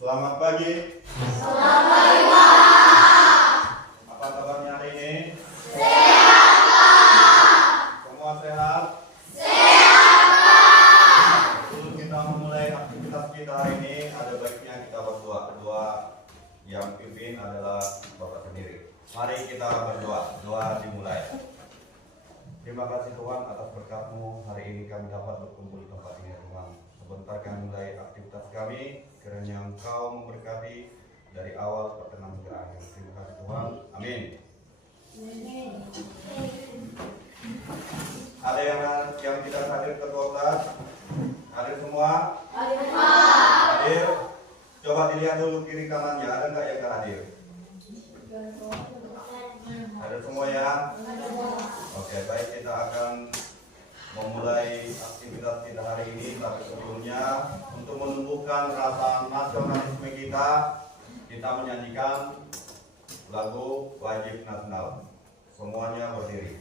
Selamat pagi. Selamat pagi, Pak. Apa kabarnya hari ini? Sehat, Pak. Semua sehat? Sehat, Pak. Sebelum kita memulai aktivitas kita hari ini, ada baiknya kita berdoa. Doa yang pimpin adalah Bapak sendiri. Mari kita berdoa. Doa dimulai. Terima kasih Tuhan atas berkat-Mu. Hari ini kami dapat berkumpul di tempat ini Tuhan. Sebentar kami mulai aktivitas kami, kiranya Engkau memberkati dari awal pertengahan hingga akhir. Terima kasih Tuhan. Amin. Ada yang tidak hadir ke kota? Hadir semua? Hadir, Pak. Hadir. Coba dilihat dulu kiri kanannya, ada nggak yang nggak hadir? Ada semua ya? Oke, baik, kita akan memulai aktivitas kita hari ini. Tapi sebelumnya, untuk menumbuhkan rasa nasionalisme kita menyanyikan lagu wajib nasional. Semuanya berdiri.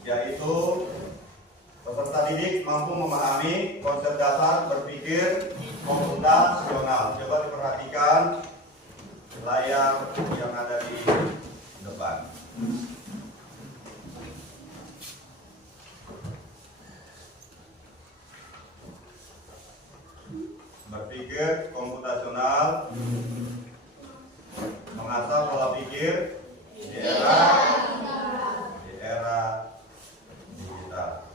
Yaitu peserta didik mampu memahami konsep dasar berpikir komputasional. Coba diperhatikan layar yang ada di depan. Berpikir komputasional, mengasah pola pikir di era digital.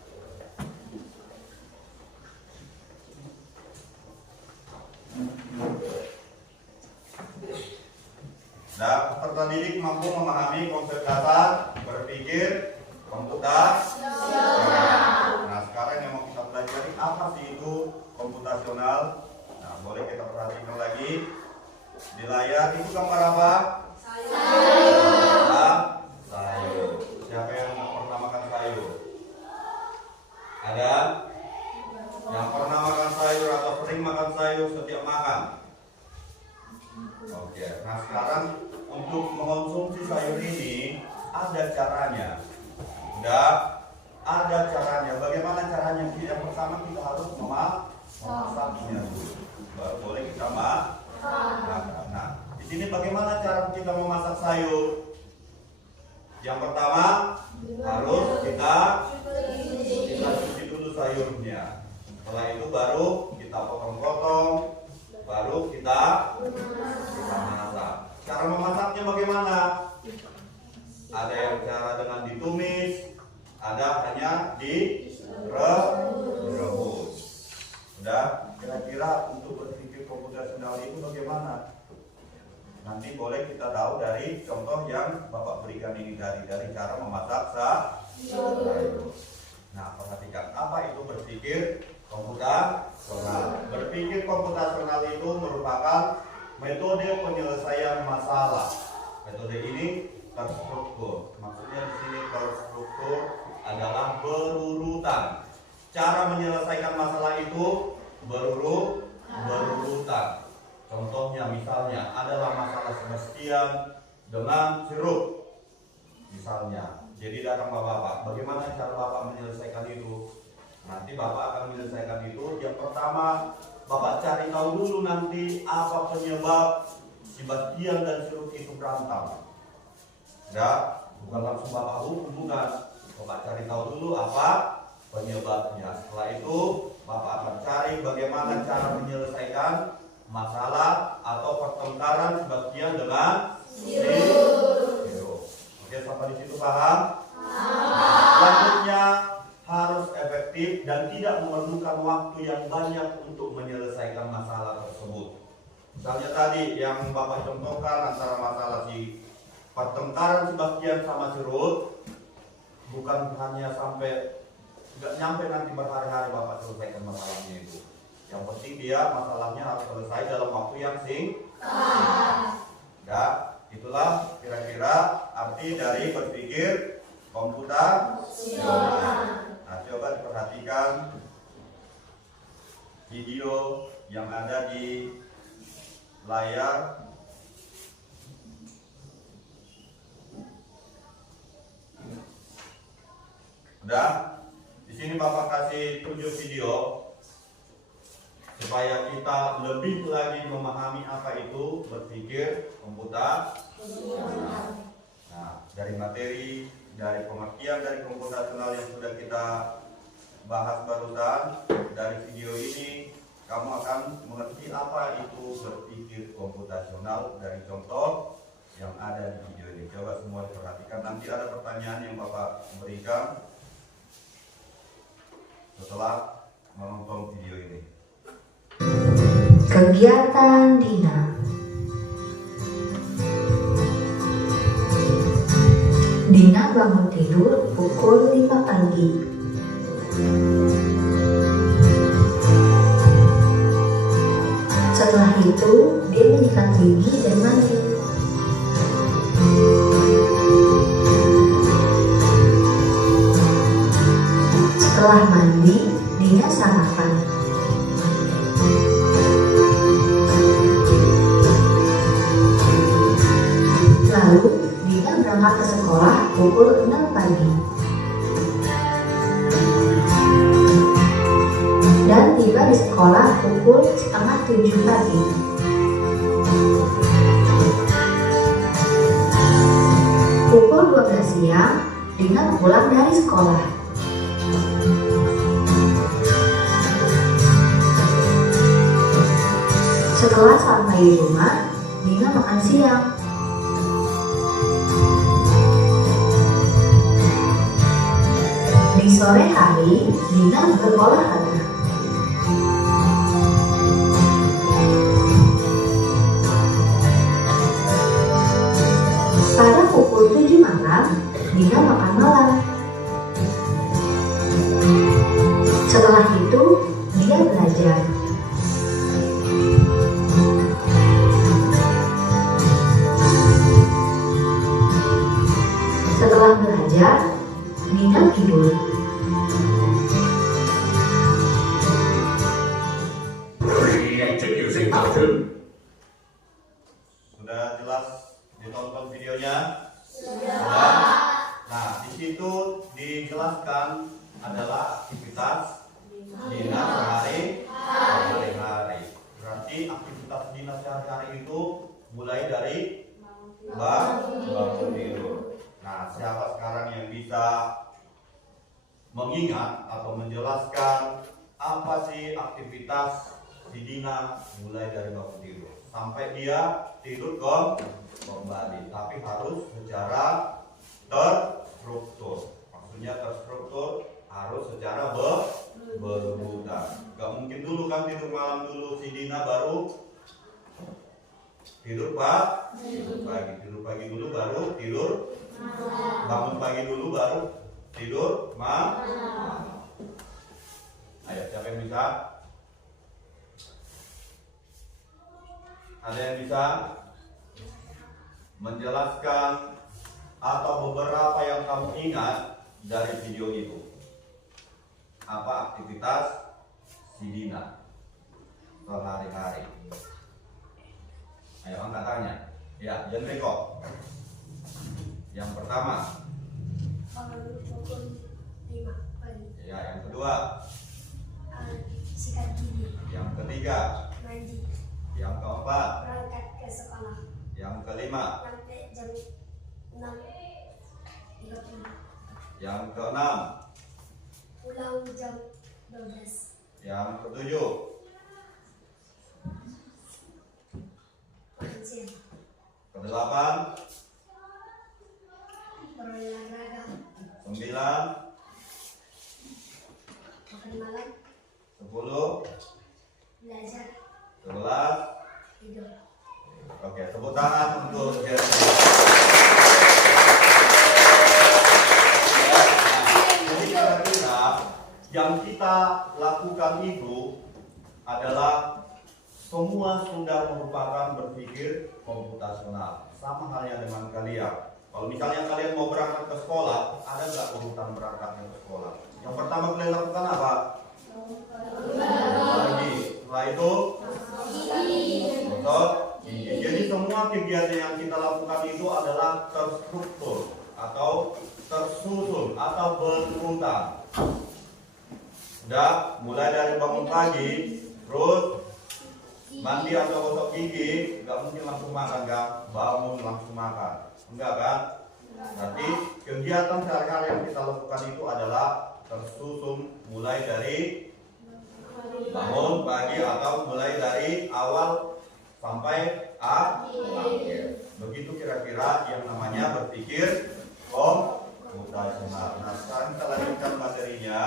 Nah, peserta didik mampu memahami konsep dasar berpikir komputasional. Nah, sekarang yang mau kita pelajari apa sih itu komputasional? Nah, boleh kita perhatikan lagi di layar. Itu gambar apa? Sayur. Siapa yang pernah makan sayur? Ada? Yang pernah makan sayur atau sering makan sayur setiap makan? Oke, nah sekarang untuk mengonsumsi sayur ini ada caranya. Udah ada caranya. Bagaimana caranya? Yang pertama kita harus memasaknya dulu. Baru boleh kita makan. Nah, di sini bagaimana cara kita memasak sayur? Yang pertama harus kita cuci dulu sayurnya. Setelah itu baru kita potong-potong, baru kita masak. Cara memasaknya bagaimana? Ada yang cara dengan ditumis, ada hanya direbus. Udah, kira-kira untuk berpikir komputasional itu bagaimana? Nanti boleh kita tahu dari contoh yang Bapak berikan ini dari cara memasak sayur. Nah, perhatikan apa itu berpikir komputasional. Berpikir komputasional itu merupakan metode penyelesaian masalah. Metode ini terstruktur. Maksudnya di sini terstruktur adalah berurutan. Cara menyelesaikan masalah itu berurutan. Contohnya misalnya adalah masalah Sebastian dengan sirup. Misalnya, jadi datang bapak, bagaimana cara bapak menyelesaikan itu? Nanti bapak akan menyelesaikan itu. Yang pertama, bapak cari tahu dulu nanti apa penyebab Sebastian dan sirup itu berantem. Ya, bukan langsung bapak hukum, bukan. Bapak cari tahu dulu apa penyebabnya. Setelah itu, bapak akan cari bagaimana cara menyelesaikan masalah atau pertengkaran Sebastian dengan sirup. Oke, sampai di situ paham? Selanjutnya harus efektif dan tidak memerlukan waktu yang banyak untuk menyelesaikan masalah tersebut. Misalnya tadi yang bapak contohkan antara masalah si pertengkaran Sebastian sama sirup, bukan hanya sampai nggak nyampe nanti berhari-hari bapak selesaikan masalahnya itu. Yang penting dia masalahnya harus selesai dalam waktu yang singkat. Ya, itulah kira-kira arti dari berpikir komputasional. Nah, coba diperhatikan video yang ada di layar. Udah? Di sini Bapak kasih 7 video supaya kita lebih lagi memahami apa itu berpikir komputasional. Nah, dari materi, dari pengertian dari komputasional yang sudah kita bahas barusan, dari video ini kamu akan mengerti apa itu berpikir komputasional dari contoh yang ada di video ini. Coba semua diperhatikan. Nanti ada pertanyaan yang Bapak berikan setelah menonton video ini. Kegiatan Dina. Dina bangun tidur pukul 5 pagi. Setelah itu, dia menyikat gigi dan mandi. Setelah mandi, Dina sarapan. Lalu, Dina berangkat ke sekolah pukul 6 pagi. Dan tiba di sekolah pukul setengah 7 pagi. Pukul 12 siang, Dina pulang dari sekolah. Setelah sampai di rumah, Dina makan siang. Di sore hari, Dina berolahraga. Pada pukul 7 malam, Dina makan malam. Setelah itu, dia belajar. Setelah belajar, Dina tidur. Sudah jelas ditonton videonya? Sudah. Nah, di situ dijelaskan adalah aktivitas Dina sehari-hari. Berarti aktivitas Dina sehari-hari itu mulai dari bangun tidur. Nah, siapa sekarang yang bisa mengingat atau menjelaskan apa sih aktivitas si Dina mulai dari bangun tidur sampai dia tidur kembali, tapi harus secara terstruktur. Maksudnya terstruktur harus secara berurutan. Gak mungkin dulu kan tidur malam dulu si Dina baru tidur pagi dulu baru tidur, bangun pagi dulu baru tidur malam. Ayo, siapa yang bisa? Ada yang bisa menjelaskan atau beberapa yang kamu ingat dari video itu? Apa aktivitas si Dina sehari-hari? Ayo angkat tangannya. Ya, Jan Riko. Yang pertama. Bangun pukul 5 pagi. Ya, yang kedua. Sikat gigi. Yang ketiga. Mandi. Yang keempat. Berangkat ke sekolah. Yang kelima. Sampai jam 6.30. Yang keenam. Pulang jam 12. Yang ketujuh. Makan siang. Kedelapan. Berolahraga. 9. Makan malam. 10. Belajar. 11. Tidur. Oke, tepuk tangan untuk Jeremy. Jadi kira-kira yang kita lakukan itu adalah semua sudah merupakan berpikir komputasional. Sama halnya dengan kalian. Kalau misalnya kalian mau berangkat ke sekolah, ada nggak urutan berangkatnya ke sekolah? Yang pertama kalian lakukan apa? Pagi. Setelah itu, betul. Jadi semua kegiatan yang kita lakukan itu adalah terstruktur atau tersusun atau berurutan. Udah, mulai dari bangun pagi, terus mandi atau gosok gigi, nggak mungkin langsung makan kan? Bangun langsung makan, enggak kan? Berarti kegiatan sehari-hari yang kita lakukan itu adalah tersusun mulai dari bangun pagi atau mulai dari awal sampai akhir. Begitu kira-kira yang namanya berpikir komputasional. Nah, sekarang kita lanjutkan materinya.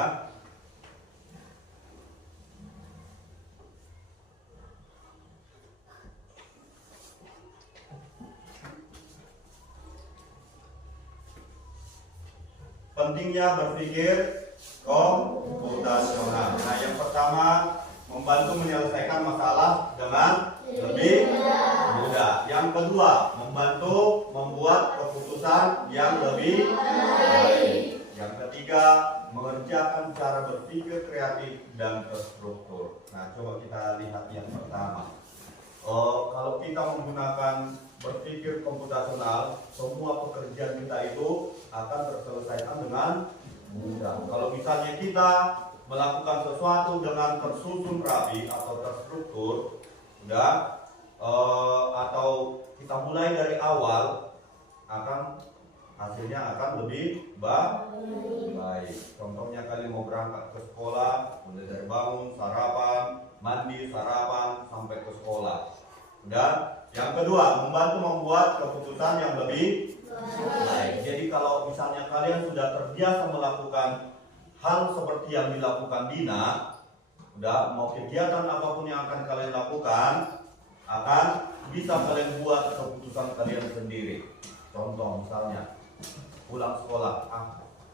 Pentingnya berpikir komputasional. Nah, yang pertama membantu menyelesaikan masalah dengan lebih mudah. Yang kedua, membantu membuat keputusan yang lebih baik. Yang ketiga, mengerjakan cara berpikir kreatif dan terstruktur. Nah, coba kita lihat yang pertama. Kalau kita menggunakan berpikir komputasional, semua pekerjaan kita itu akan terselesaikan dengan mudah. Kalau misalnya kita melakukan sesuatu dengan tersusun rapi atau terstruktur, udah, atau kita mulai dari awal, hasilnya akan lebih baik. Contohnya kalian mau berangkat ke sekolah, mulai dari bangun, sarapan, mandi, sarapan, sampai ke sekolah. Dan yang kedua, membantu membuat keputusan yang lebih baik. Jadi kalau misalnya kalian sudah terbiasa melakukan hal seperti yang dilakukan Dina, udah, mau kegiatan apapun yang akan kalian lakukan, akan bisa kalian buat keputusan kalian sendiri. Contoh misalnya, pulang sekolah,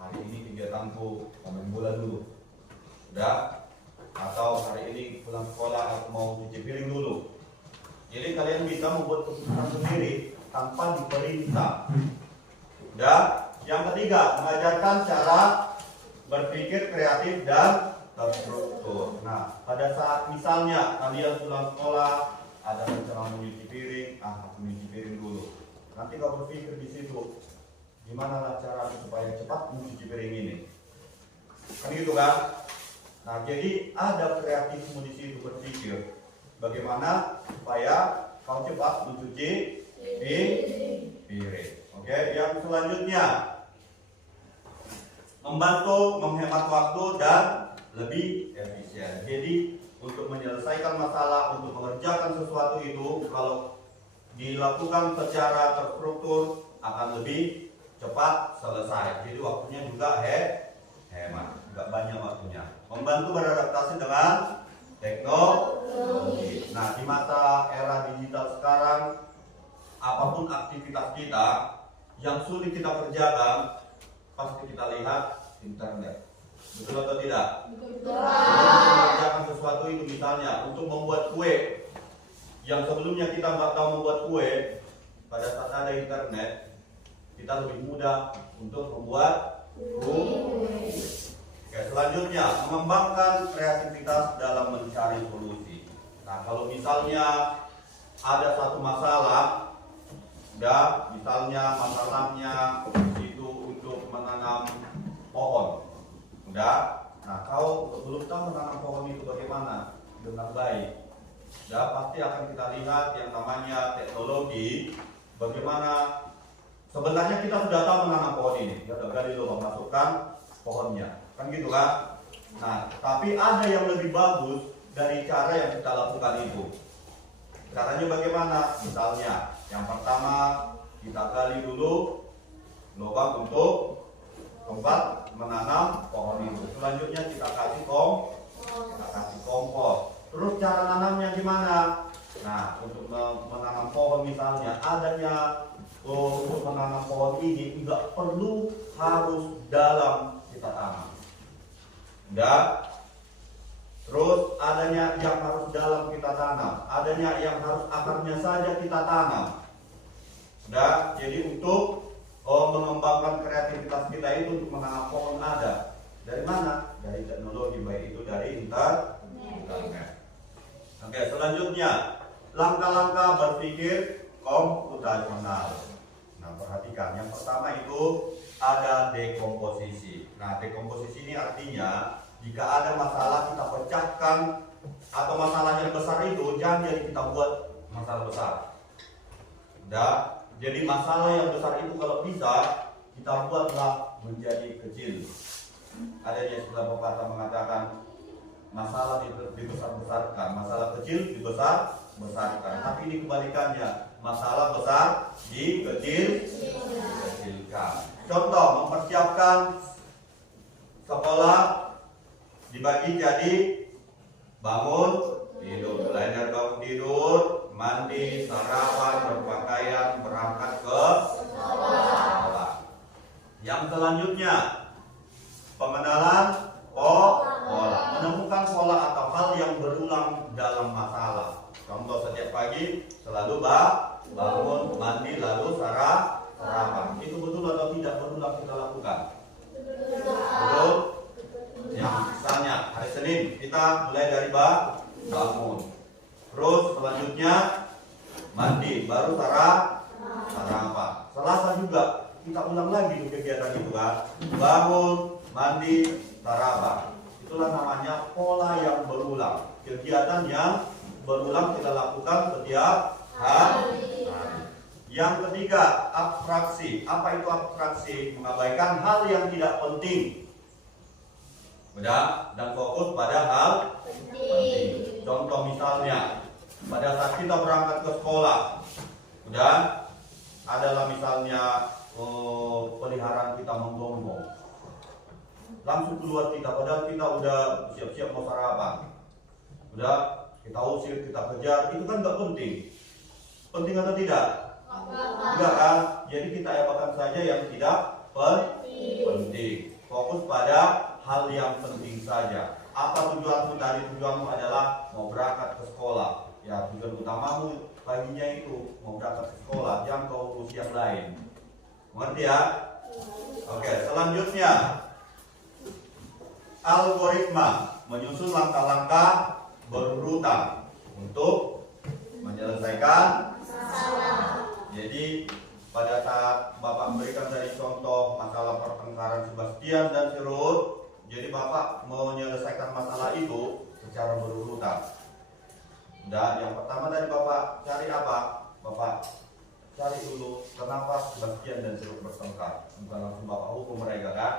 hari ini kegiatanku main bola dulu, udah, atau hari ini pulang sekolah aku mau cuci piring dulu. Jadi kalian bisa membuat keputusan sendiri tanpa diperintah. Dan yang ketiga, mengajarkan cara berpikir kreatif dan terstruktur. Nah, pada saat misalnya kalian pulang sekolah, ada rencana mencuci piring, aku mencuci piring dulu. Nanti kau berpikir di situ, gimana lah cara supaya cepat mencuci piring ini? Kan gitu kan? Nah, jadi ada kreatifmu di situ berpikir. Bagaimana supaya kau cepat mencuci piring. Oke, yang selanjutnya membantu menghemat waktu dan lebih efisien. Jadi untuk menyelesaikan masalah, untuk mengerjakan sesuatu itu, kalau dilakukan secara terstruktur akan lebih cepat selesai. Jadi waktunya juga hemat, nggak banyak waktunya. Membantu beradaptasi dengan teknologi. Nah, di masa era digital sekarang, apapun aktivitas kita yang sulit kita kerjakan, pasti kita lihat internet. Betul atau tidak? Betul. Untuk mengerjakan sesuatu itu, misalnya untuk membuat kue, yang sebelumnya kita nggak tahu membuat kue, pada saat ada internet, kita lebih mudah untuk membuat kue. Oke, selanjutnya mengembangkan kreativitas dalam mencari solusi. Nah, kalau misalnya ada satu masalah, misalnya masalahnya itu untuk menanam pohon, nah kau belum tahu menanam pohon itu bagaimana dengan baik. Pasti akan kita lihat yang namanya teknologi, bagaimana sebenarnya kita sudah tahu menanam pohon ini, ya udah gali lubang, masukkan pohonnya, kan gitu kan. Nah, tapi ada yang lebih bagus dari cara yang kita lakukan itu. Caranya bagaimana? Misalnya, yang pertama kita gali dulu lubang untuk tempat menanam pohon itu. Selanjutnya kita kasih kompos. Terus cara nanamnya gimana? Nah, untuk menanam pohon misalnya, untuk menanam pohon ini tidak perlu harus dalam kita tanam. Terus adanya yang harus dalam kita tanam, adanya yang harus akarnya saja kita tanam. Jadi untuk mengembangkan kreativitas kita itu untuk menanam pohon ada. Dari mana? Dari teknologi, baik itu dari internet. Oke, selanjutnya langkah-langkah berpikir komputasional. Nah, perhatikan, yang pertama itu ada dekomposisi. Nah, dekomposisi ini artinya jika ada masalah kita pecahkan, atau masalah yang besar itu jangan jadi kita buat masalah besar. Jadi masalah yang besar itu kalau bisa kita buatlah menjadi kecil. Ada yang setelah pepatah mengatakan masalah dibesar-besarkan, masalah kecil dibesar-besarkan. Tapi ini kebalikannya, masalah besar dikecilkan. Contoh, mempersiapkan sekolah dibagi jadi bangun tidur, mulai dari bangun tidur, mandi, sarapan, berpakaian, berangkat ke sekolah. Yang selanjutnya pengenalan pola, menemukan pola atau hal yang berulang dalam masalah. Contoh, setiap pagi selalu bangun, mandi, lalu sarapan. Itu betul atau tidak berulang kita lakukan? Betul. Yang misalnya hari Senin kita mulai dari bangun, terus selanjutnya mandi, baru sarapan. Selasa juga kita ulang lagi kegiatan itu kan, bangun, mandi, sarapan. Itulah namanya pola yang berulang, kegiatan yang berulang kita lakukan setiap hari. Yang ketiga, abstraksi. Apa itu abstraksi? Mengabaikan hal yang tidak penting, dan fokus pada hal penting. Contoh misalnya, pada saat kita berangkat ke sekolah, adalah misalnya peliharaan kita menggonggong, langsung keluar kita, padahal kita udah siap-siap mau sarapan, kita usir, kita kejar, itu kan nggak penting. Penting atau tidak? Enggak kan? Jadi kita apakan saja yang tidak penting. Fokus pada hal yang penting saja. Apa tujuanmu? Dari tujuanmu adalah mau berangkat ke sekolah. Ya, tujuan utamamu paginya itu mau berangkat ke sekolah, jangan kau urus yang lain. Mengerti ya? Oke, selanjutnya algoritma, menyusun langkah-langkah berurutan untuk menyelesaikan masalah. Jadi pada saat Bapak memberikan dari contoh masalah pertengkaran Sebastian dan Sirut, jadi Bapak menyelesaikan masalah itu secara berurutan. Dan yang pertama dari Bapak cari apa? Bapak cari dulu kenapa Sebastian dan Sirut bertengkar. Bukan langsung Bapak hukum mereka kan?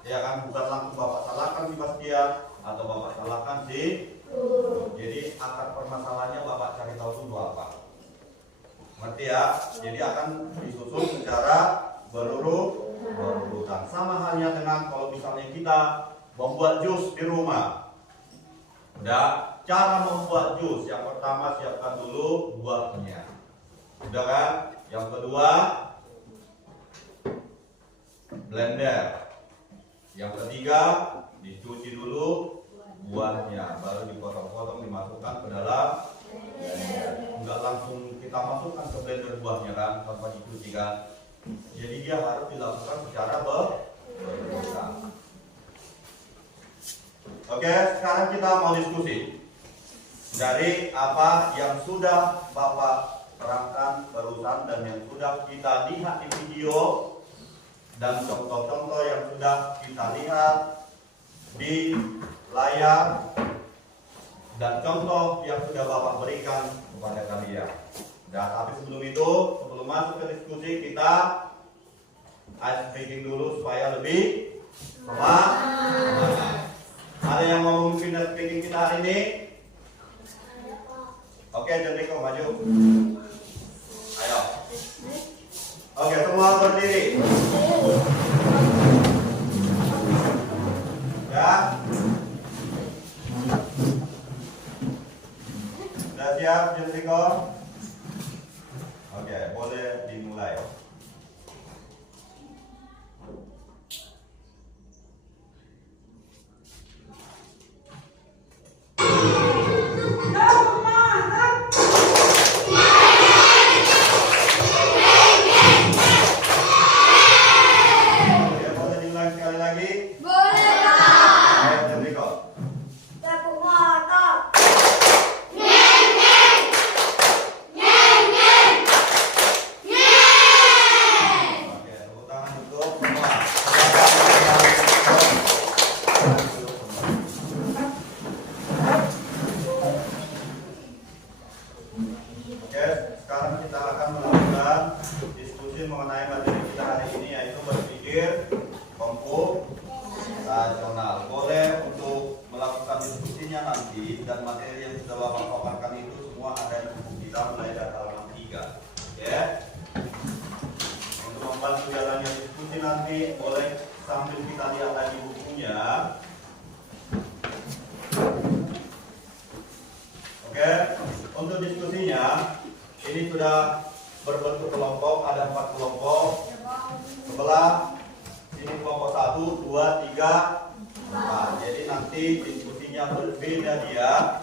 Ya kan? Bukan langsung Bapak salahkan Sebastian atau Bapak salahkan si. Jadi akar permasalahannya Bapak cari tahu dulu apa. Ngerti ya? Jadi akan disusun secara berurutan. Sama halnya dengan kalau misalnya kita membuat jus di rumah. Cara membuat jus, yang pertama siapkan dulu buahnya. Udah kan? Yang kedua blender. Yang ketiga dicuci dulu buahnya, baru dipotong-potong dimasukkan ke dalam Enggak langsung kita masukkan ke blender buahnya kan, tanpa dicuci kan. Jadi dia harus dilakukan secara berulang. Oke, sekarang kita mau diskusi dari apa yang sudah Bapak terangkan barusan dan yang sudah kita lihat di video dan contoh-contoh yang sudah kita lihat di layar dan contoh yang sudah Bapak berikan kepada kalian. Dan tapi sebelum itu, sebelum masuk ke diskusi, kita ice breaking dulu supaya lebih semangat. Ada yang mau memimpin ice breaking kita hari ini? Oke, Jendriko maju. Ayo. Oke, semua berdiri. Ya. Sudah siap, Jendriko? Oke, boleh dimulai. Oke, boleh diulang sekali lagi? Boleh, Pak. Ayo, Jendriko. Tepuk mata. Oke, tepuk tangan untuk semua. Oke, sekarang kita akan melakukan diskusi mengenai materi kita hari ini, yaitu berpikir komputasional. Boleh untuk melakukan diskusinya nanti, dan materi yang sudah Bapak paparkan itu semua ada di buku kita mulai dari halaman 3. Ya. Untuk membantu jalannya diskusi nanti, boleh sambil kita lihat lagi bukunya. Oke, untuk diskusinya ini sudah berbentuk kelompok, ada 4 kelompok. Sebelah ini kelompok 1, 2, 3, 4. Jadi nanti diskusinya berbeda dia.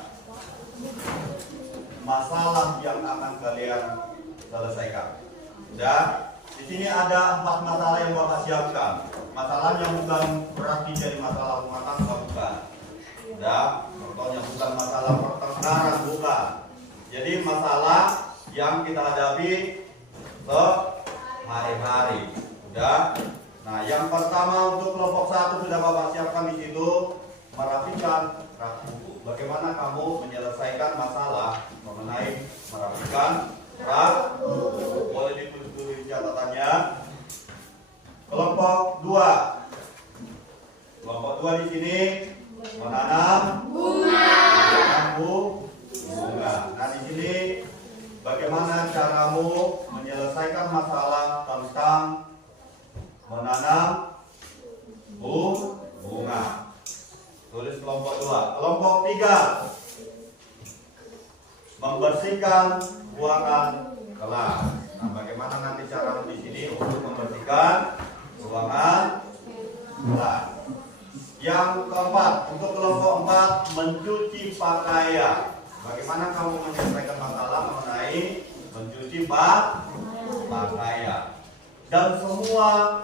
Masalah yang akan kalian selesaikan. Sudah? Di sini ada 4 masalah yang Bapak siapkan. Masalahnya bukan berarti jadi masalah rumah tangga, bukan. Sudah? Contohnya bukan masalah pertengkaran, bukan. Jadi masalah yang kita hadapi sehari-hari. Sudah? Nah, yang pertama untuk kelompok 1 sudah Bapak siapkan di situ, merapikan rak buku. Bagaimana kamu menyelesaikan masalah mengenai merapikan rak buku? Boleh ditulis dulu di catatannya. Kelompok 2. Kelompok 2 di sini menanam bunga. Nah, di sini bagaimana caramu menyelesaikan masalah tentang menanam bunga? Tulis kelompok 2. Kelompok 3. Membersihkan ruangan kelas. Nah, bagaimana nanti cara di sini untuk membersihkan ruangan kelas? Yang keempat, untuk kelompok 4, mencuci pakaian. Bagaimana kamu menyelesaikan masalah mengenai mencuci pakaian? Dan semua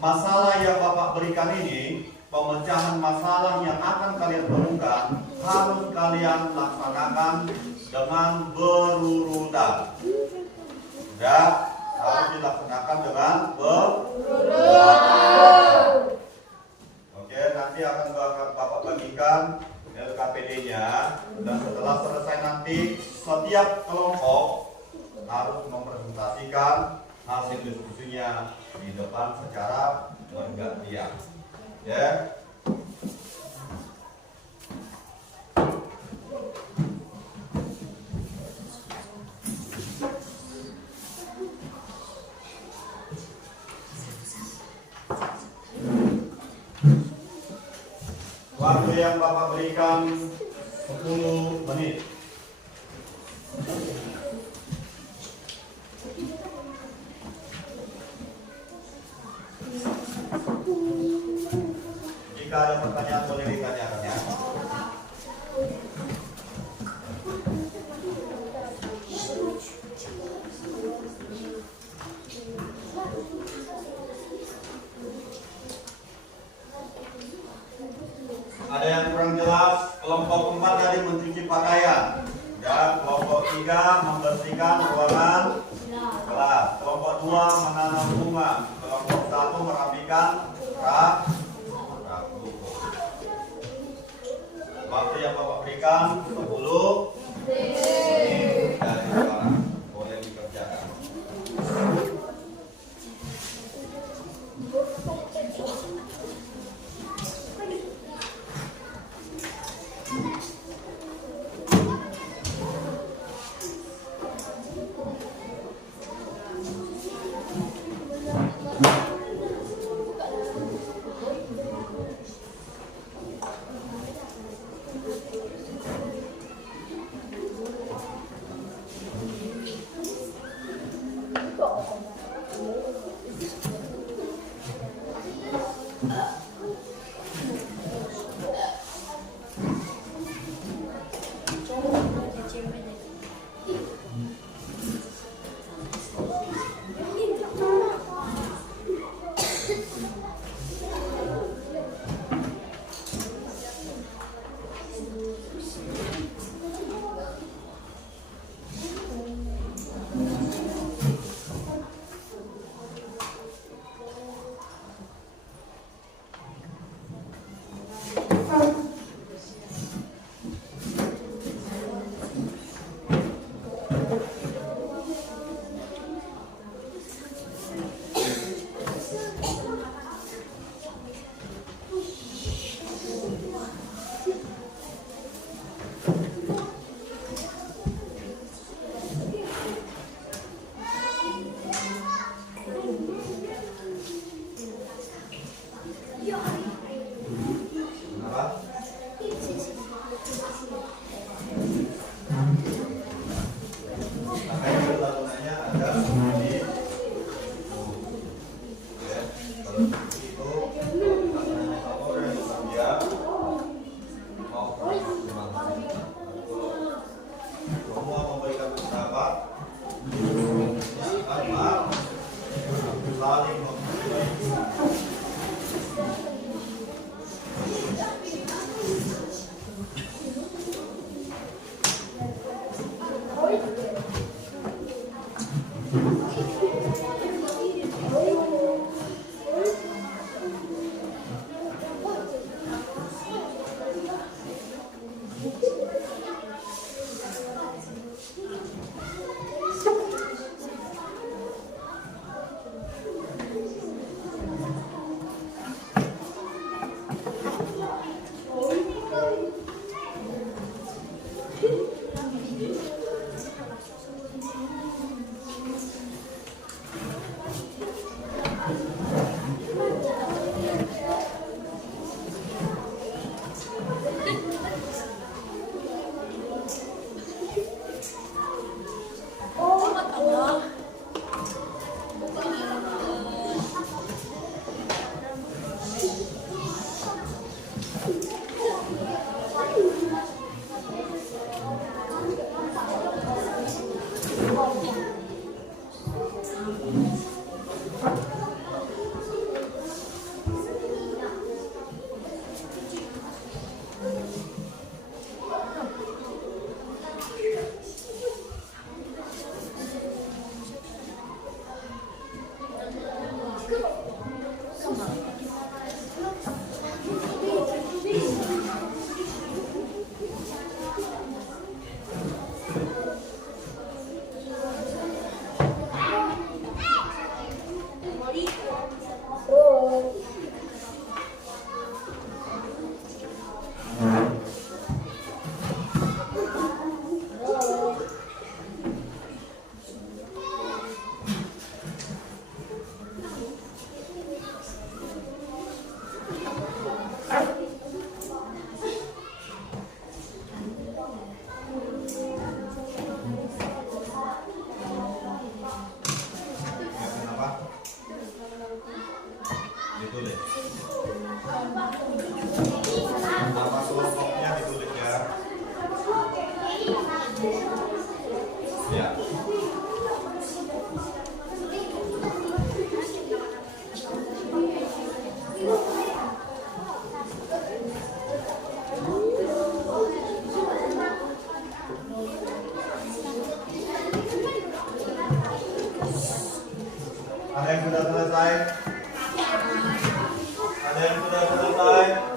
masalah yang Bapak berikan ini, pemecahan masalah yang akan kalian temukan, harus kalian laksanakan dengan berurutan. Sudah, harus dilaksanakan dengan berurutan. Oke, nanti akan Bapak bagikan LKPD-nya, dan setelah selesai nanti setiap kelompok harus mempresentasikan hasil diskusinya di depan secara bergantian. Ya. Waktu yang Bapak berikan 10 menit. Jika ada pertanyaan boleh ditanyakan ya. yang kurang jelas, kelompok 4 tadi mencuci pakaian. Dan kelompok 3 membersihkan ruangan kelas. Kelompok 2 menanam bunga. Kelompok 1 merapikan rak buku. Waktu yang Bapak berikan 10 menit dari sekarang. Boleh dikerjakan. sudah selesai? Ada yang sudah selesai?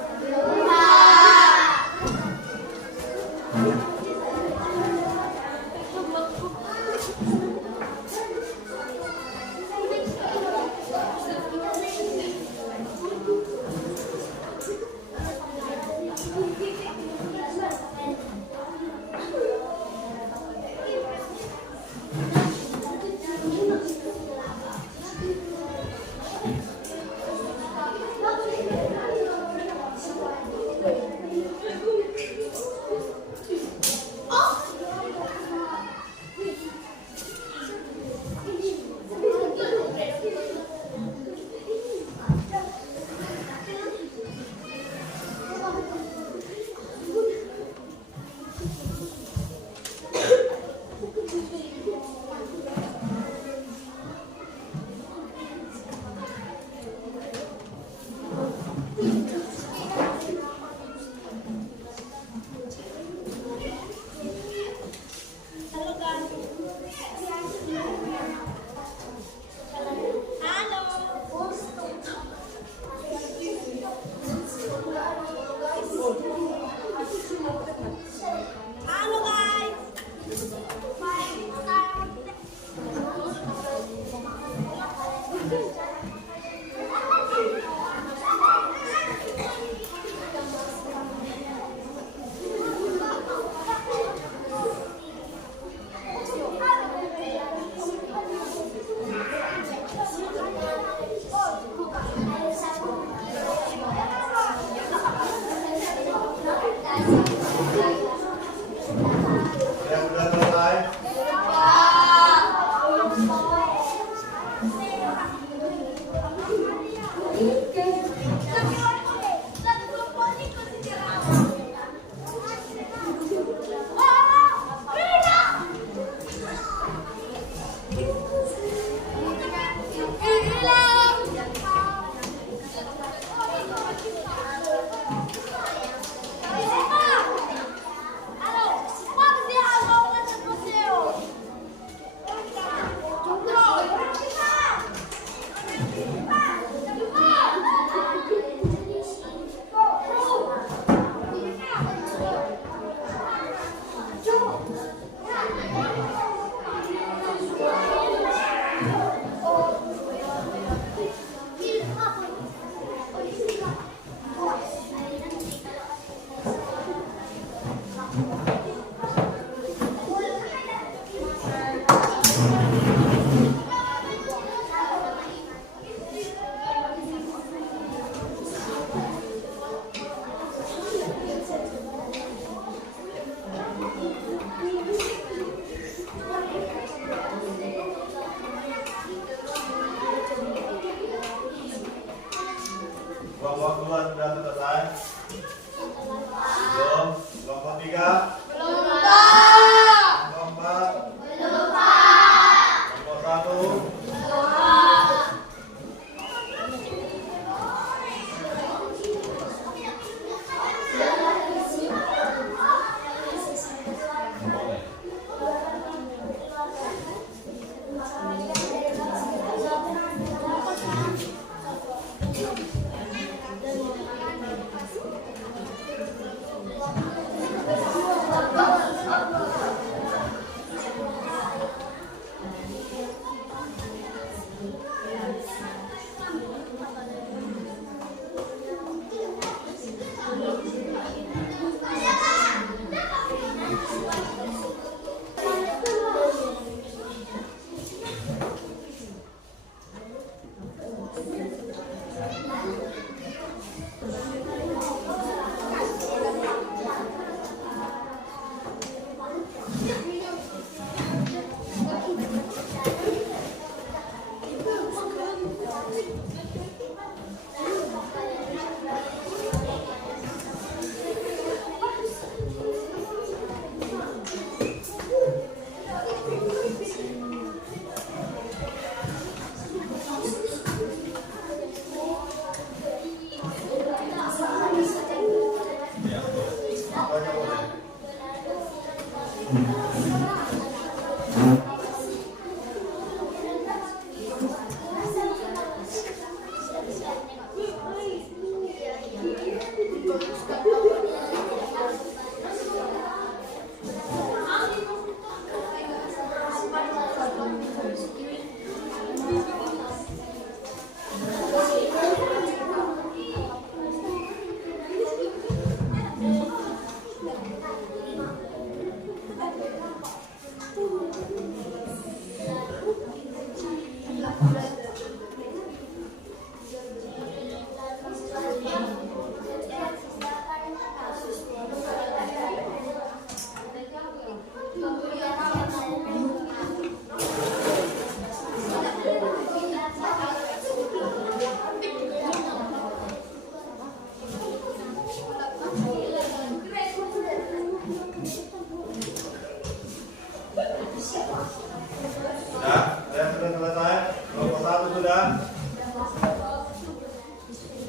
Sudah? Sudah selesai? Kelompok 1 sudah?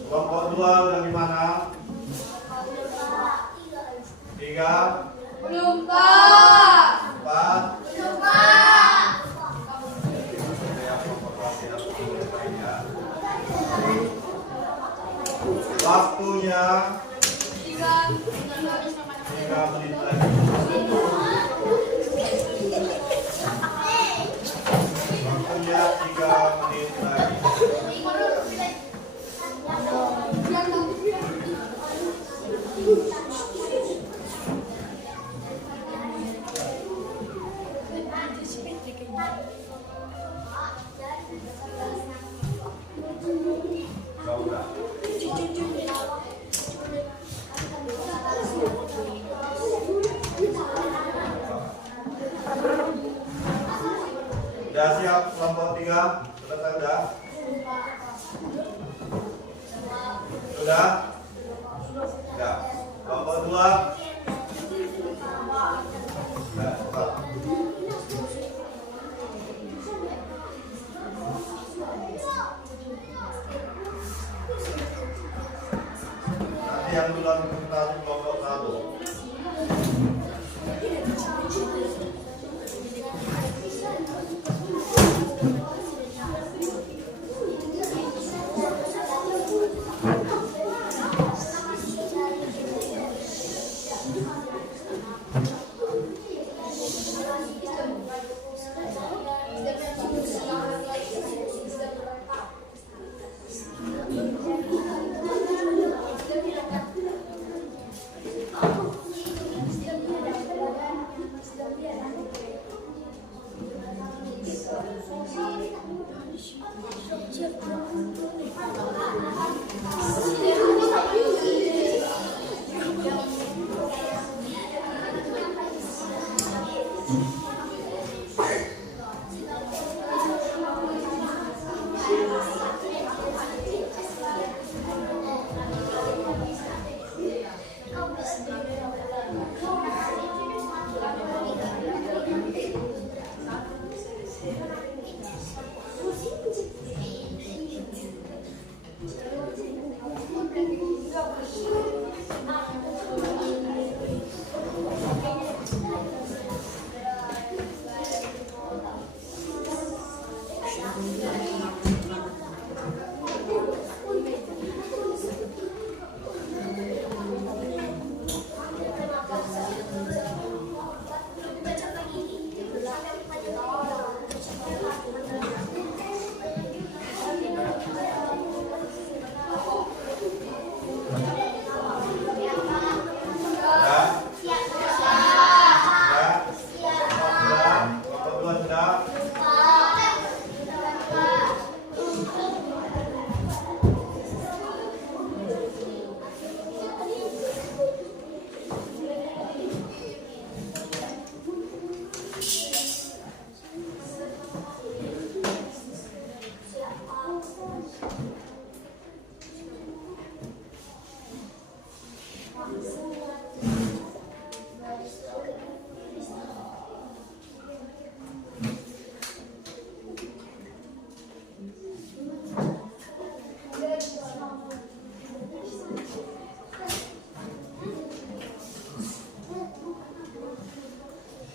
Kelompok 2 udah gimana? 3, Belum, Pak. 4. Belum, Pak. Waktunya 3 menit lagi. Waktunya 3 menit lagi. Sudah. Sudah siap kelompok 3? Selesai sudah? Sudah? Sudah. Kelompok 2? Sudah, cepat. Nanti yang duluan presentasi kelompok 1.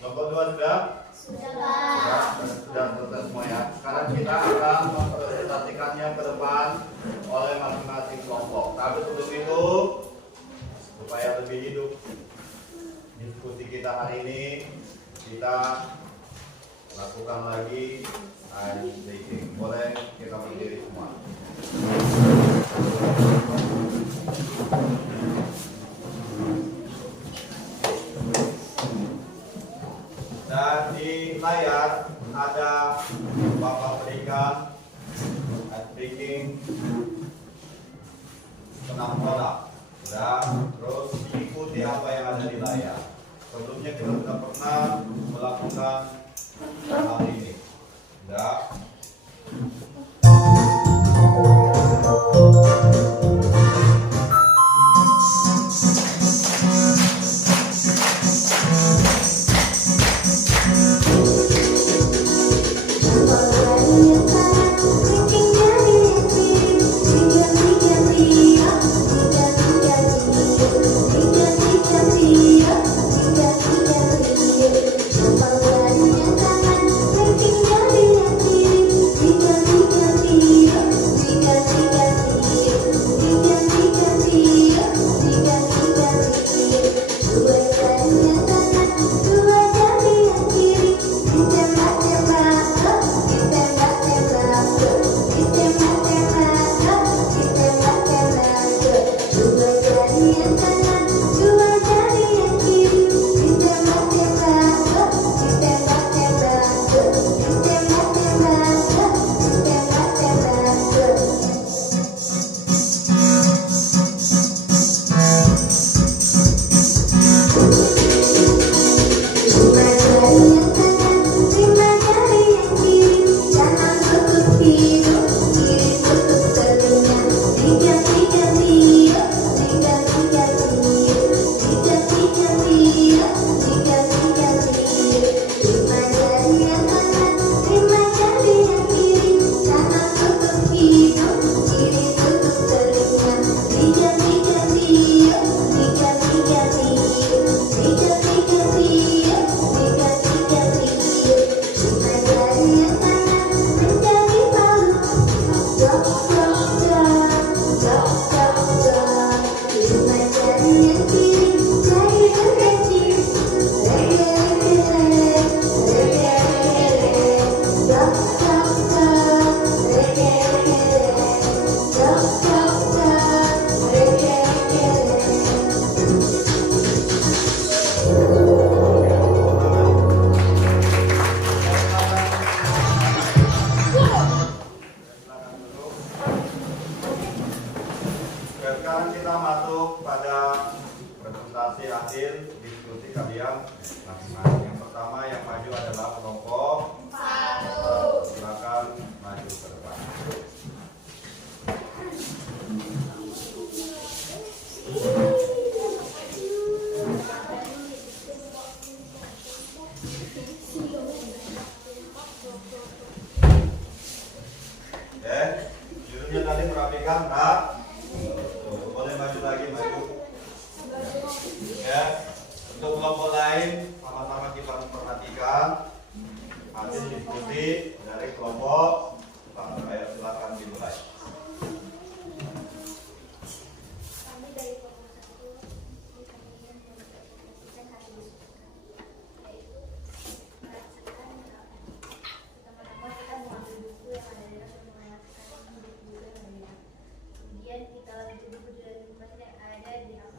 Kelompok 2 sudah? Sudah selesai semua ya. Sekarang kita akan mempresentasikannya ke depan oleh masing-masing kelompok. Tapi sebelum itu, supaya lebih hidup diskusi kita hari ini, kita lakukan lagi ice breaking. Boleh kita berdiri semua. Dan di layar ada Bapak berikan ice breaking 6 kotak. Dan terus ikuti apa yang ada di layar. Sebelumnya kita sudah pernah melakukan hal ini. Sudah. memperhatikan Ra. Boleh maju lagi, maju. Ya, untuk kelompok lain sama-sama kita memperhatikan hasil diskusi dari kelompok. Ayo silakan dimulai. Kami dari kelompok 1 kami ingin mempresentasikan hasil diskusi yaitu merasakan pertama-tama kita mengambil buku yang ada di dalam mengenalkan buku yang ada di dalam. Kemudian kita lanjut buku dari buku yang ada di dalam.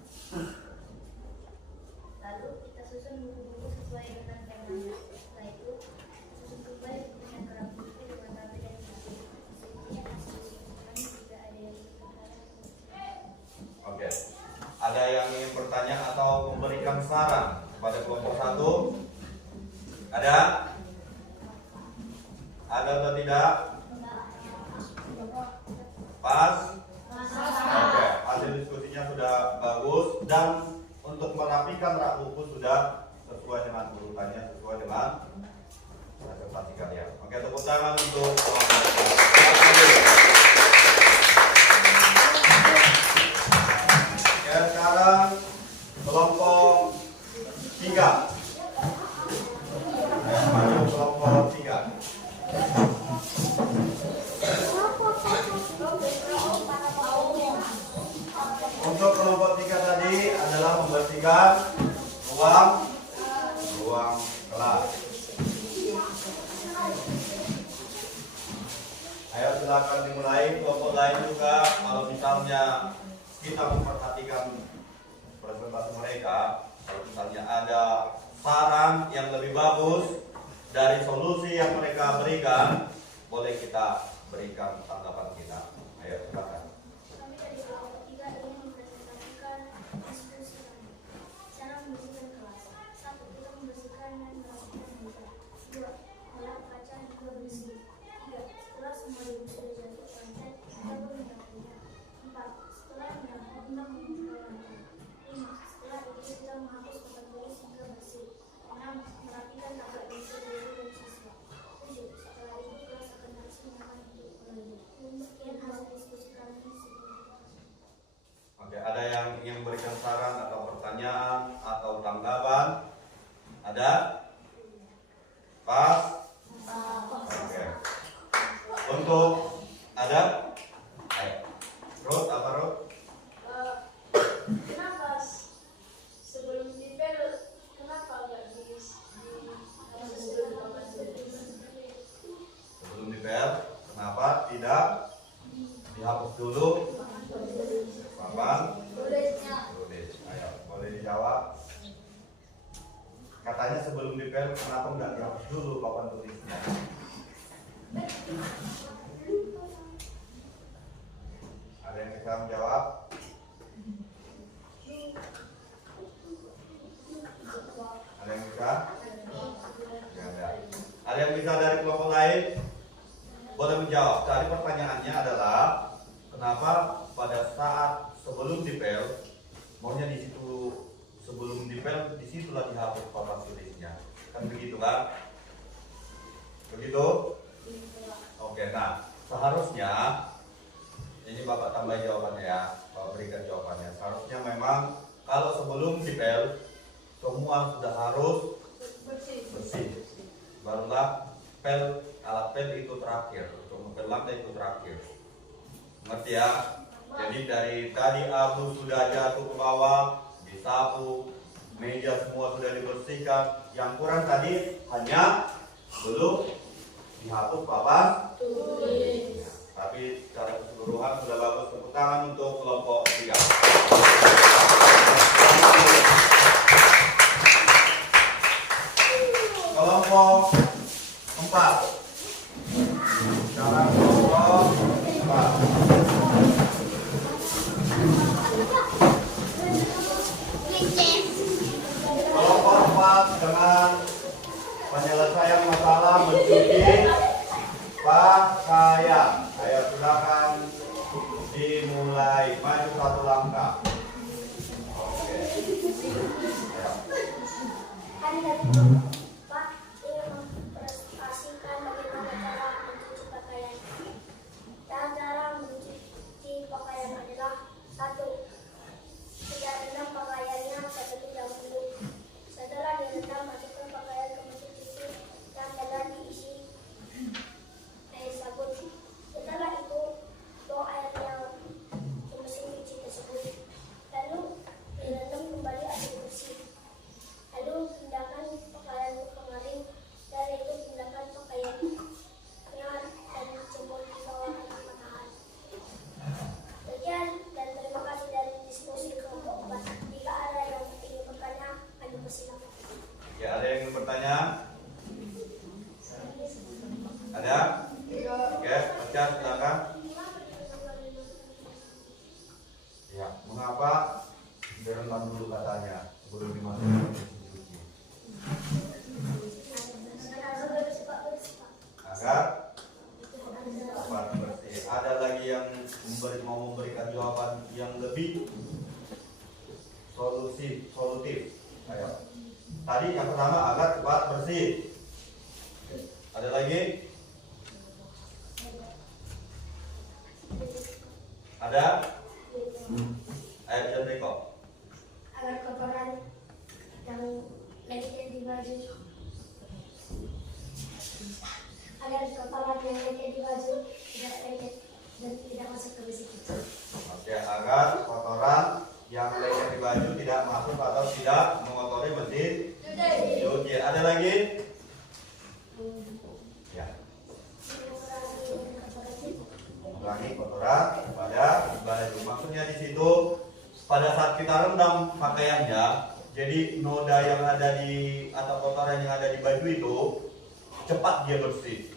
Lalu kita susun buku-buku sesuai dengan temanya. Setelah itu susun kembali buku yang telah buku dengan tabel dan hasil. Kemudian hasil kami tidak ada yang Oke. Ada yang ingin bertanya atau memberikan saran kepada kelompok 1? Ada? Ada atau tidak? Pas? Oke, hasil diskusinya sudah bagus dan untuk merapikan rak buku sudah sesuai dengan urutannya, sesuai dengan presentasi kalian. Oke, tepuk tangan untuk ya, sekarang kelompok 3. Ya, maju kelompok 3. Untuk kelompok 3 tadi adalah membersihkan ruang kelas. Ayo silakan dimulai. Kelompok lain juga kalau misalnya kita memperhatikan presentasi mereka, kalau misalnya ada saran yang lebih bagus dari solusi yang mereka berikan, boleh kita berikan tanggapan kita. Ayo silakan. Kami dari kelompok 3 ingin mempresentasikan diskusi kami. Cara membersihkan kelas. 1. Kita membersihkan dan merapikan meja. 2. Kolam kaca juga bersih. 3. Setelah semua debu sudah jatuh ke lantai, kita pun menyapunya. 4. Setelah menyapu, kita mengumpulkan lantai. 5. Setelah itu kita menghapus papan tulis hingga bersih. 6. Merapikan tabel isi guru dan siswa. 7. Setelah itu kelas akan bersih makan untuk lagi. Demikian hasil diskusi kami sebelumnya. Oke, ada yang ingin memberikan saran atau pertanyaan atau tanggapan? Ada? Pas? Oke. Untuk ada? Ayo. Ruth, apa Ruth? Kenapa sebelum dipel kenapa nggak Sebelum dipel, kenapa tidak dihapus dulu? Papan? Tulis. Ayo, boleh dijawab. Katanya sebelum dipel, kenapa nggak dihapus dulu papan tulisnya? Ada yang bisa menjawab? Ada yang bisa? Ya, ada. Ada yang bisa dari kelompok lain? Boleh menjawab. Tadi pertanyaannya adalah kenapa pada saat sebelum dipel, maunya di situ sebelum dipel, disitulah dihapus papan tulisnya. Kan begitu kan? Begitu? Oke, nah seharusnya ini Bapak tambah jawabannya ya, Bapak berikan jawabannya. Seharusnya memang kalau sebelum dipel semua sudah harus bersih. Barulah pel, alat pel itu terakhir, untuk ngepel lantai itu terakhir. Ngerti ya? Jadi dari tadi abu sudah jatuh ke bawah, disapu, meja semua sudah dibersihkan. Yang kurang tadi hanya belum dihapus papan tulis. Tapi secara keseluruhan sudah bagus. Tepuk tangan untuk kelompok 3. Kelompok 4. Sekarang kelompok 4. Kelompok 4 dengan penyelesaian masalah mencuci pakaian. Ayo silakan dimulai, maju satu langkah. Oke. Ayo. Kami dari Pak ingin mempresentasikan bagaimana cara mencuci pakaian dan cara mencuci Ada? Oke, baca silakan. Ya, mengapa direntam dulu katanya sebelum dimasukkan ke institusi? Agar dapat bersih. Ada lagi yang mau memberikan jawaban yang lebih solutif. Ayo. Tadi yang pertama agar cepat bersih. Ada lagi? Ada? Ayo Jendriko. Agar kotoran yang lecet di baju tidak lecet dan tidak masuk ke besi kita. Oke, agar kotoran yang lecet di baju tidak masuk atau tidak mengotori mesin cuci. Ada lagi? Ya. Mengurangi kotoran pada baju. Maksudnya di situ pada saat kita rendam pakaiannya, jadi noda yang ada di atau kotoran yang ada di baju itu cepat dia bersih.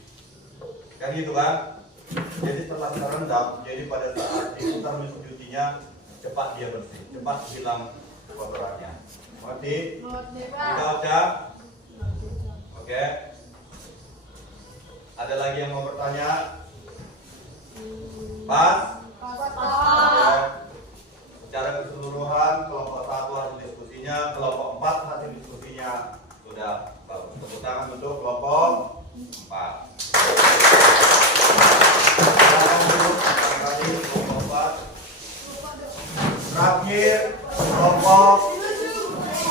Kan gitu kan? Jadi setelah kita rendam, jadi pada saat diputar mesin cucinya cepat dia bersih, cepat hilang kotorannya. Mengerti? Kita baca. Oke. Ada lagi yang mau bertanya? Pas? Oke. Secara keseluruhan kelompok 1 hasil diskusinya, kelompok 4 hasil diskusinya sudah bagus. Tepuk tangan untuk kelompok 4. Kelompok 4. Terakhir kelompok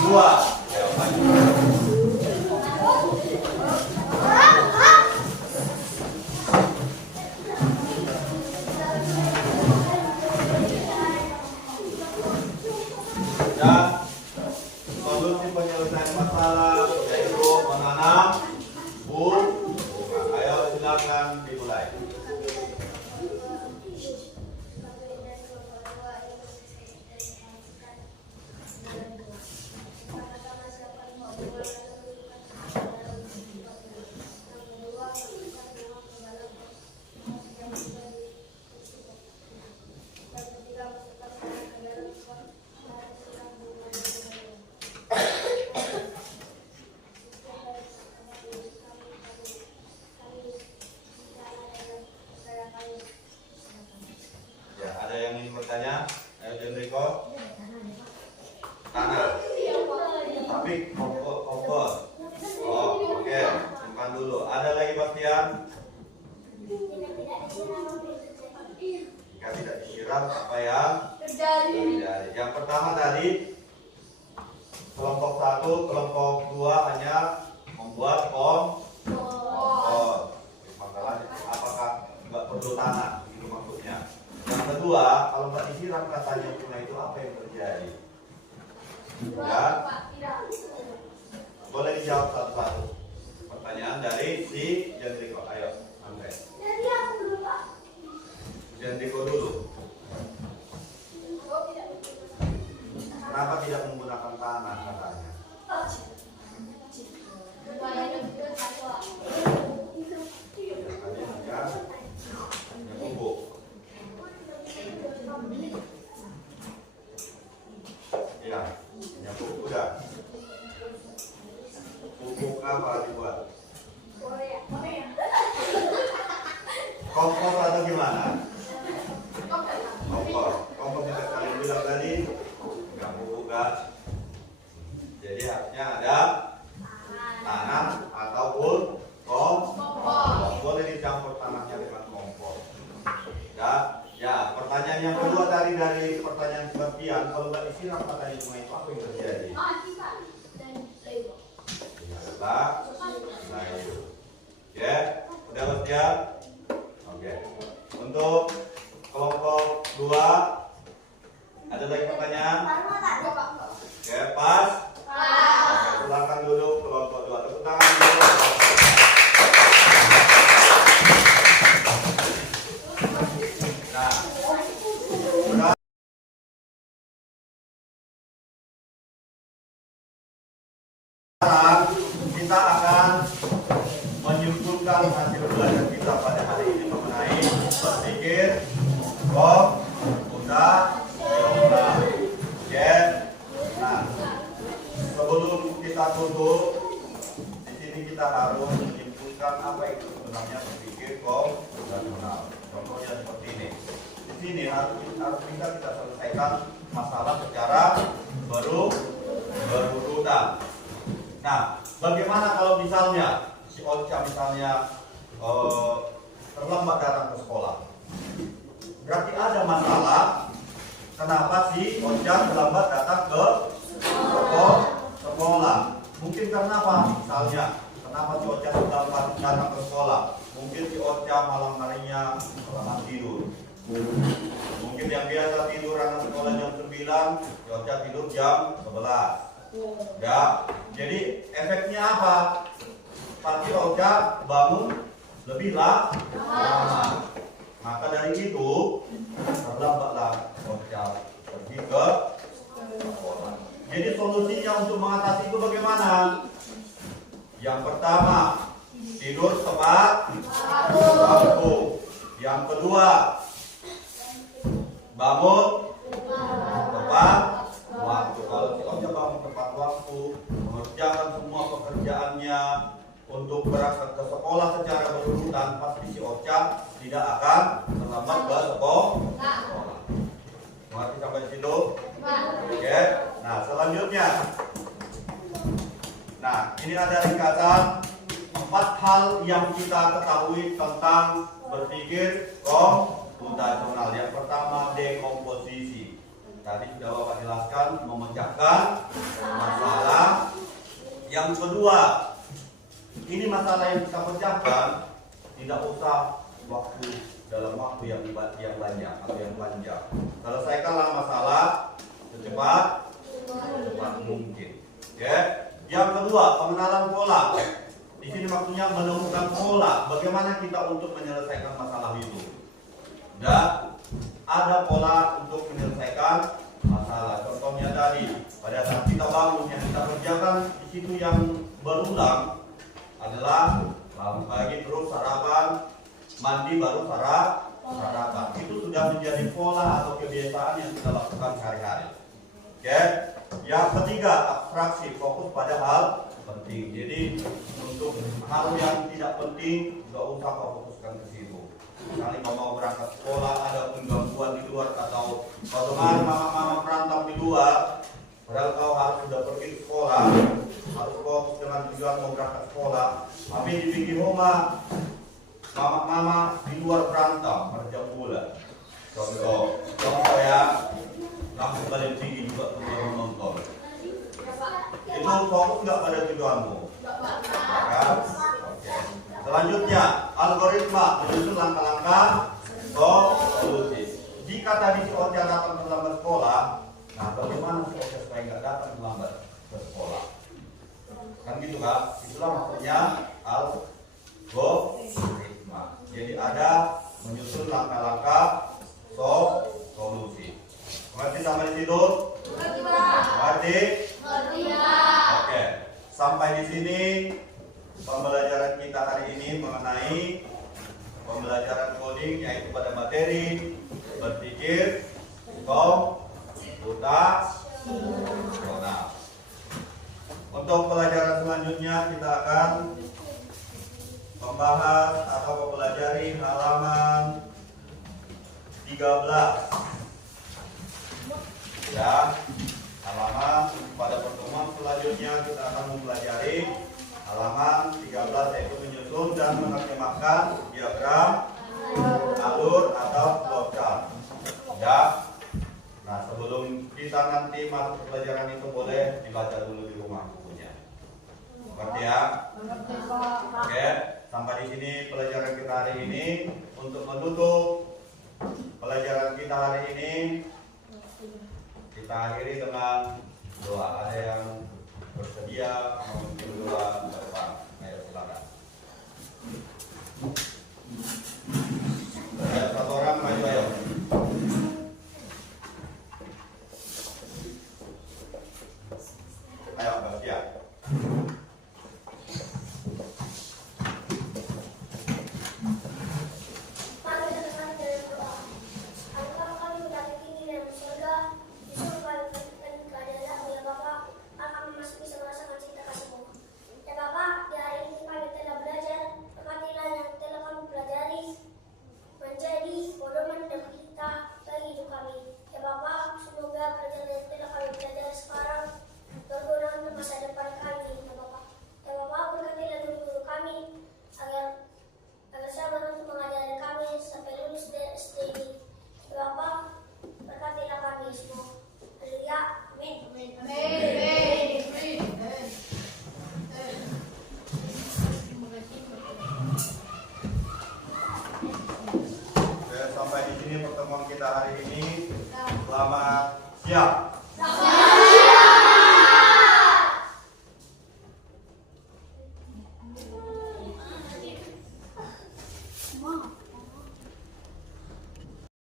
2. Ya, dan solusi penyelesaian masalah yaitu menanam bunga. Ayo silakan dimulai. Ya, ada yang ingin bertanya? Ayo Jendriko. Tanah. Tapi kompos. Oh, oke. Simpan dulu. Ada lagi Bastian? Jika tidak disiram apa yang terjadi? Yang pertama tadi kelompok 1, kelompok 2 hanya membuat kompos. Masalahnya apakah nggak perlu tanah? Itu maksudnya. Yang kedua, kalau nggak disiram katanya bunga itu apa yang terjadi? Ya, boleh dijawab satu-satu. Pertanyaan dari si Jendriko. Ayo, Andre. Jendriko dulu. Kenapa tidak menggunakan tanah katanya? Ya, hanya bubuk. Ya, hanya bubuk udah. Pupuk apa dibuat? Kompos atau gimana? Kompos. Kompos yang kalian bilang tadi nggak pupuk kan? Jadi harusnya ada tanah ataupun kompos. Boleh dicampur tanahnya dengan kompos. Ya, pertanyaan yang kedua tadi dari pertanyaan Sebastian, kalau nggak disiram katanya cuma itu apa yang terjadi? Ya, udah Bastian? Oke. Untuk kelompok 2 ada lagi pertanyaan? Oke, pas? Oke, silakan duduk kelompok 2. Tepuk tangan dulu. Nah, sekarang kita akan menyimpulkan hasil belajar kita. berpikir, kok, udah, jongkal. Oke. Nah, sebelum kita tutup, di sini kita harus menyimpulkan apa itu sebenarnya berpikir rasional. Contohnya seperti ini. Di sini harus bisa kita selesaikan masalah secara berurutan. Nah, bagaimana kalau misalnya si Ocha misalnya terlambat datang ke sekolah? Berarti ada masalah. Kenapa si Ocha terlambat datang ke sekolah? Mungkin karena apa? Misalnya, kenapa si Ocha terlambat datang ke sekolah? Mungkin si Ocha malam harinya kelamaan tidur. Mungkin yang biasa tidur anak sekolah jam 9, si Ocha tidur jam 11. Ya, jadi efeknya apa? Pasti Ocha bangun lebih lama. Maka dari itu terlambatlah Ocha pergi ke sekolah. Jadi solusinya untuk mengatasi itu bagaimana? Yang pertama, tidur tepat waktu. Yang kedua, bangun tepat waktu. Kalau si Ocha bangun tepat waktu, mengerjakan semua pekerjaannya untuk berangkat ke sekolah secara berurutan, pasti si Ocha tidak akan terlambat ke sekolah. Mengerti sampai situ? Oke. Nah, selanjutnya. Nah, ini ada ringkasan 4 hal yang kita ketahui tentang berpikir komputasional. Yang pertama, dekomposisi. Tadi sudah Bapak jelaskan, memecahkan masalah. Yang kedua, ini masalah yang kita pecahkan tidak usah dalam waktu yang banyak atau yang panjang. Selesaikanlah masalah secepat mungkin. Oke. Yang kedua, pengenalan pola. Di sini maksudnya menemukan pola. Bagaimana kita untuk menyelesaikan masalah itu? Dan ada pola untuk menyelesaikan masalah. Contohnya tadi, pada saat kita bangun yang kita kerjakan di situ yang berulang adalah bangun pagi terus sarapan, mandi baru sarapan. Itu sudah menjadi pola atau kebiasaan yang kita lakukan sehari-hari. Oke. Yang ketiga, abstraksi, fokus pada hal penting. Jadi untuk hal yang tidak penting nggak usah kau fokuskan ke situ. Misalnya kau mau berangkat sekolah, ada gangguan di luar atau kau dengar mama-mama merantau di luar, padahal kau harus sudah pergi ke sekolah, harus fokus dengan tujuan mau berangkat sekolah. Tapi di pinggir rumah mama-mama di luar berantau merjam bulan. Contoh ya, langsung paling tinggi juga untuk menonton. Itu fokus nggak pada tujuanmu? Ya. Oke. Selanjutnya, algoritma menyusun langkah-langkah solusi. Jika tadi si Ocha datang terlambat sekolah, nah bagaimana si Ocha supaya nggak datang terlambat ke sekolah? Kan gitu Kak? Itulah maksudnya algoritma. Jadi ada menyusun langkah-langkah solusi. Mengerti sampai di situ? Mengerti? Oke. Sampai di sini pembelajaran kita hari ini mengenai pembelajaran coding, yaitu pada materi berpikir komputasional. Untuk pelajaran selanjutnya kita akan membahas atau mempelajari halaman 13. Ya, halaman pada pertemuan selanjutnya kita akan mempelajari halaman 13, yaitu menyusun dan menerjemahkan diagram alur atau flowchart. Ya. Nah, sebelum kita nanti masuk pelajaran itu boleh dibaca dulu di rumah bukunya. Ngerti ya? Oke, sampai di sini pelajaran kita hari ini. Untuk menutup pelajaran kita hari ini, kita akhiri dengan doa. Ada yang bersedia memimpin doa ke depan? Ayo silakan. Ada satu orang maju ayo. Ayo bersiap. sini pertemuan kita hari ini. Selamat siang.